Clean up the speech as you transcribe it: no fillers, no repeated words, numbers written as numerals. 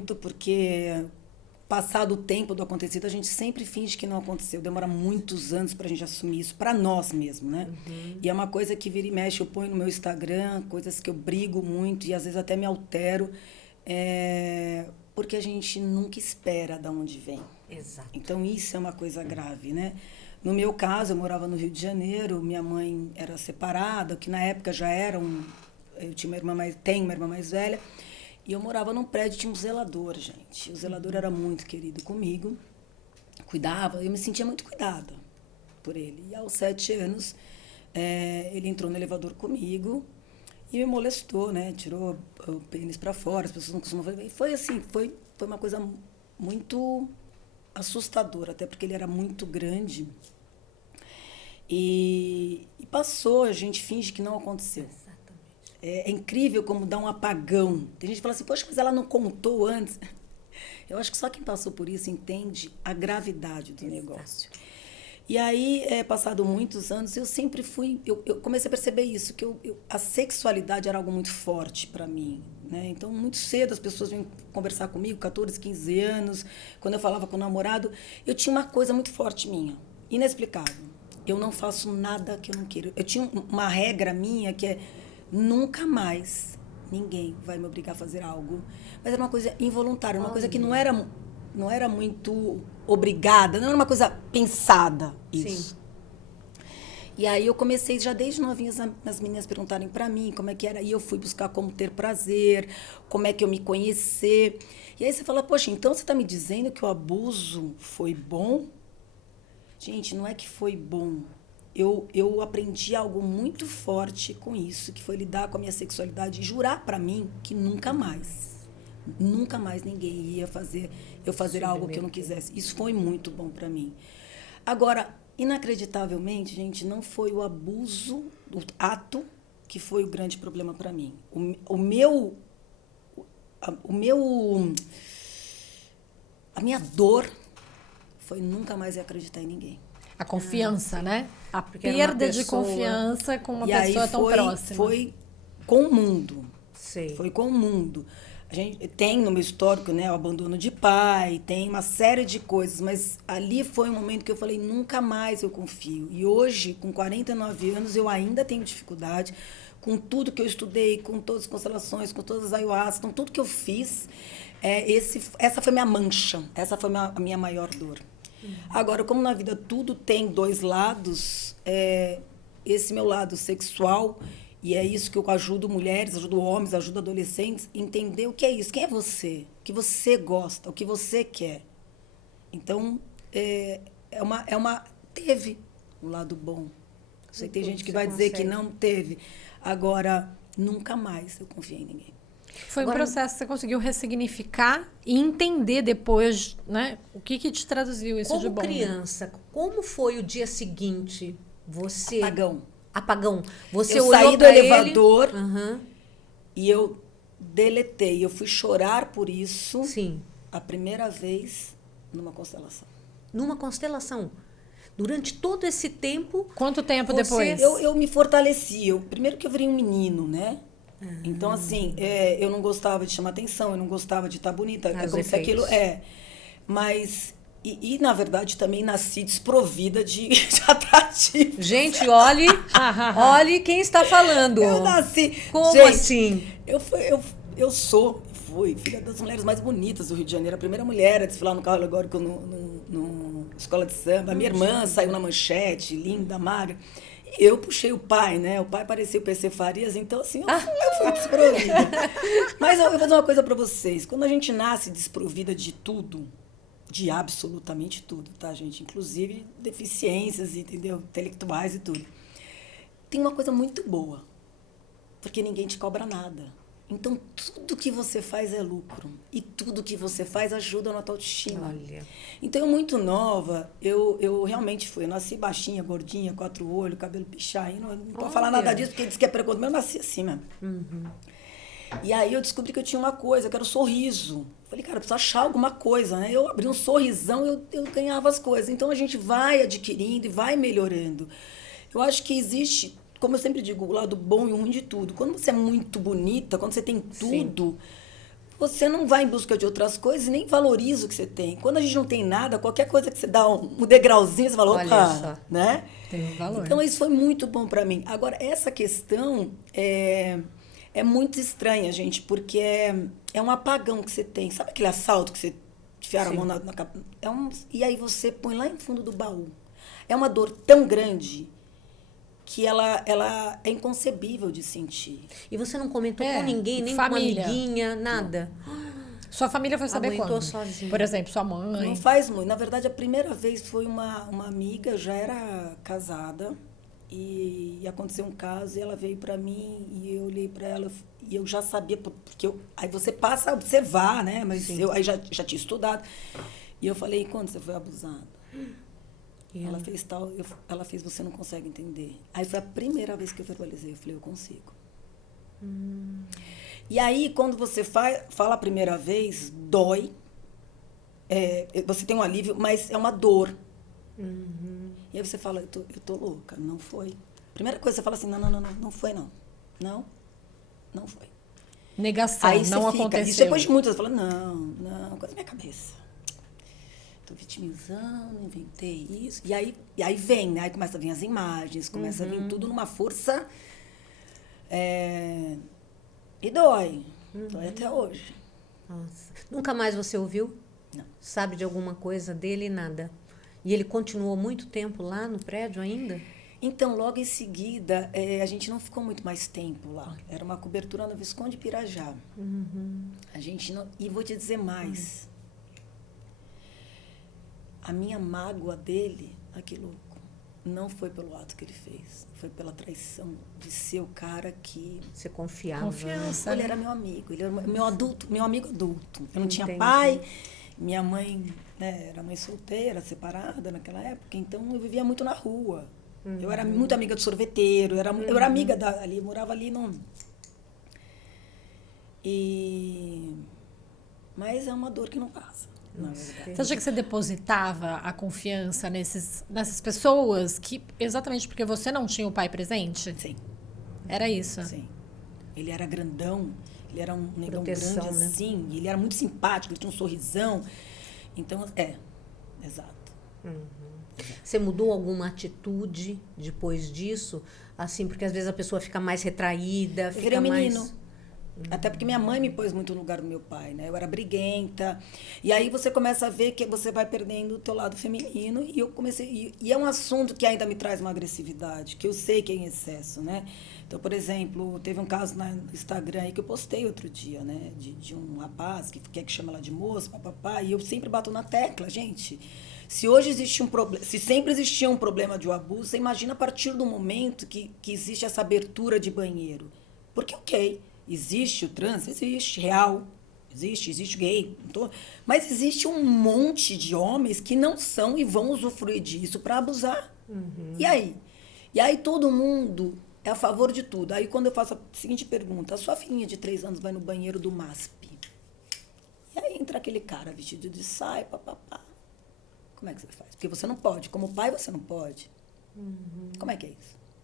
muito, porque passado o tempo do acontecido, a gente sempre finge que não aconteceu. Demora muitos anos pra gente assumir isso, pra nós mesmo, né? E é uma coisa que vira e mexe, eu ponho no meu Instagram, coisas que eu brigo muito e às vezes até me altero, porque a gente nunca espera de onde vem. Exato. Então, isso é uma coisa grave, né? No meu caso, eu morava no Rio de Janeiro, minha mãe era separada, que na época já era eu tinha tenho uma irmã mais velha, e eu morava num prédio, tinha um zelador, gente. O zelador era muito querido comigo, cuidava, eu me sentia muito cuidada por ele. E aos 7 anos, ele entrou no elevador comigo e me molestou, né? Tirou o pênis para fora, as pessoas não costumam ver. E foi assim, foi uma coisa muito assustadora, até porque ele era muito grande. E passou, a gente finge que não aconteceu. É incrível como dá um apagão. Tem gente que fala assim, poxa, mas ela não contou antes. Eu acho que só quem passou por isso entende a gravidade do negócio. E aí, passado muitos anos, eu sempre fui... Eu comecei a perceber isso, que a sexualidade era algo muito forte para mim, né? Então, muito cedo, as pessoas vinham conversar comigo, 14, 15 anos. Quando eu falava com o namorado, eu tinha uma coisa muito forte minha, inexplicável. Eu não faço nada que eu não queira. Eu tinha uma regra minha que é nunca mais ninguém vai me obrigar a fazer algo. Mas era uma coisa involuntária, uma coisa que não era muito obrigada, não era uma coisa pensada, isso. Sim. E aí eu comecei já desde novinha as meninas perguntarem para mim como é que era, e eu fui buscar como ter prazer, como é que eu me conhecer. E aí você fala, poxa, então você está me dizendo que o abuso foi bom? Gente, não é que foi bom. Eu aprendi algo muito forte com isso, que foi lidar com a minha sexualidade e jurar para mim que nunca mais ninguém ia fazer algo que eu não quisesse. Isso foi muito bom para mim. Agora, inacreditavelmente, gente, não foi o abuso do ato que foi o grande problema para mim. A minha dor foi nunca mais acreditar em ninguém. A confiança, né? A perda de confiança com uma pessoa tão próxima. Foi com o mundo. Sei. Foi com o mundo. A gente tem no meu histórico, né, o abandono de pai, tem uma série de coisas, mas ali foi um momento que eu falei, nunca mais eu confio. E hoje, com 49 anos, eu ainda tenho dificuldade com tudo que eu estudei, com todas as constelações, com todas as ayahuascas, com tudo que eu fiz. Essa foi minha mancha, essa foi a minha maior dor. Agora, como na vida tudo tem dois lados, esse meu lado sexual, e é isso que eu ajudo mulheres, ajudo homens, ajudo adolescentes, entender o que é isso, quem é você, o que você gosta, o que você quer. Então, teve um lado bom. Eu sei que tem gente que vai dizer que não teve. Agora, nunca mais eu confiei em ninguém. Foi um processo que você conseguiu ressignificar e entender depois, né? O que te traduziu isso de bom? Como criança, como foi o dia seguinte? Você... Apagão. Você eu olhou saí do elevador e eu deletei. Eu fui chorar por isso. Sim. A primeira vez numa constelação. Numa constelação? Durante todo esse tempo... Quanto tempo depois? Eu me fortaleci. Primeiro que eu virei um menino, né? Então, assim, eu não gostava de chamar atenção, eu não gostava de estar bonita. É como se aquilo... Mas... E, na verdade, também nasci desprovida de atrativo. Gente, olhe olhe quem está falando. Eu nasci... Como gente, assim? Eu fui filha das mulheres mais bonitas do Rio de Janeiro. A primeira mulher a desfilar no carro alegórico no escola de samba. A minha irmã saiu na manchete, linda, magra. E eu puxei o pai, né? O pai parecia o PC Farias, então assim, eu fui desprovida. Mas eu vou fazer uma coisa para vocês. Quando a gente nasce desprovida de tudo, de absolutamente tudo, tá, gente? Inclusive deficiências, entendeu? Intelectuais e tudo. Tem uma coisa muito boa, porque ninguém te cobra nada. Então, tudo que você faz é lucro. E tudo que você faz ajuda na tua autoestima. Olha. Então, eu muito nova, eu realmente fui. Eu nasci baixinha, gordinha, 4 olhos, cabelo pichain. Não pode falar nada disso, porque diz que é preconceito. Mas eu nasci assim mesmo. E aí eu descobri que eu tinha uma coisa, que era o sorriso. Falei, cara, eu preciso achar alguma coisa, né? Eu abri um sorrisão, eu ganhava as coisas. Então, a gente vai adquirindo e vai melhorando. Eu acho que existe... Como eu sempre digo, o lado bom e o ruim de tudo. Quando você é muito bonita, quando você tem tudo, você não vai em busca de outras coisas e nem valoriza o que você tem. Quando a gente não tem nada, qualquer coisa que você dá um degrauzinho, você fala, Olha opa, só. né? Tem um valor. Então, isso foi muito bom para mim. Agora, essa questão é muito estranha, gente, porque é um apagão que você tem. Sabe aquele assalto que você enfiaram a mão na cabeça? E aí você põe lá no fundo do baú. É uma dor tão grande que ela é inconcebível de sentir. E você não comentou com ninguém, nem família. com uma amiguinha, nada? Sua família foi saber Aguentou quando? sozinha. Por exemplo, sua mãe. Não faz muito. Na verdade, a primeira vez foi uma amiga, já era casada, e aconteceu um caso, e ela veio para mim, e eu olhei para ela, e eu já sabia, porque aí você passa a observar, né? Mas eu aí já tinha estudado. E eu falei, quando você foi abusada? Ela fez tal, ela fez, você não consegue entender. Aí foi a primeira vez que eu verbalizei, eu falei, eu consigo. E aí, quando você fala a primeira vez, dói, você tem um alívio, mas é uma dor. E aí você fala, eu tô louca, não foi. Primeira coisa, você fala assim, não foi não. Não foi. Negação, Aí você não fica, aconteceu. e depois de muitas, você fala, não, coisa na minha cabeça. Tô vitimizando, inventei isso. E aí vem, né? Aí começa a vir as imagens, começa a vir tudo numa força. E dói. Dói até hoje. Nossa. Nunca mais você ouviu? Não. Sabe de alguma coisa dele? Nada. E ele continuou muito tempo lá no prédio ainda? Então, logo em seguida, a gente não ficou muito mais tempo lá. Era uma cobertura no Visconde Pirajá. A gente não... E vou te dizer mais. A minha mágoa dele, que louco, não foi pelo ato que ele fez. Foi pela traição de ser o cara que... Você confiava. Confiança. Ele era meu amigo, ele era meu amigo adulto. Eu não tinha Entendi. pai, minha mãe, né, era mãe solteira, separada naquela época, então eu vivia muito na rua. Eu era muito amiga do sorveteiro, eu era amiga ali, eu morava ali num... Mas é uma dor que não passa, na verdade. Você acha que você depositava a confiança nessas pessoas que, exatamente porque você não tinha o pai presente? Sim. Era isso? Sim. Ele era grandão, ele era um negão Proteção, grande né? assim, e ele era muito simpático, ele tinha um sorrisão. Então, exato. Você mudou alguma atitude depois disso? Assim, porque às vezes a pessoa fica mais retraída, Eu fica virei um menino. mais... Até porque minha mãe me pôs muito no lugar do meu pai, né? Eu era briguenta. E aí você começa a ver que você vai perdendo o teu lado feminino. E eu comecei... E é um assunto que ainda me traz uma agressividade, que eu sei que é em excesso, né? Então, por exemplo, teve um caso no Instagram aí que eu postei outro dia, né? De um rapaz que quer que chama ela de moça, papapá. E eu sempre bato na tecla, gente. Se hoje existe um problema, se sempre existia um problema de um abuso, você imagina a partir do momento que existe essa abertura de banheiro. Porque, ok, existe o trans, existe real, existe gay, mas existe um monte de homens que não são e vão usufruir disso para abusar. E aí? E aí todo mundo é a favor de tudo. Aí quando eu faço a seguinte pergunta, a sua filhinha de 3 anos vai no banheiro do MASP. E aí entra aquele cara vestido de saia, papapá. Como é que você faz? Porque você não pode. Como pai, você não pode. Como é que é isso?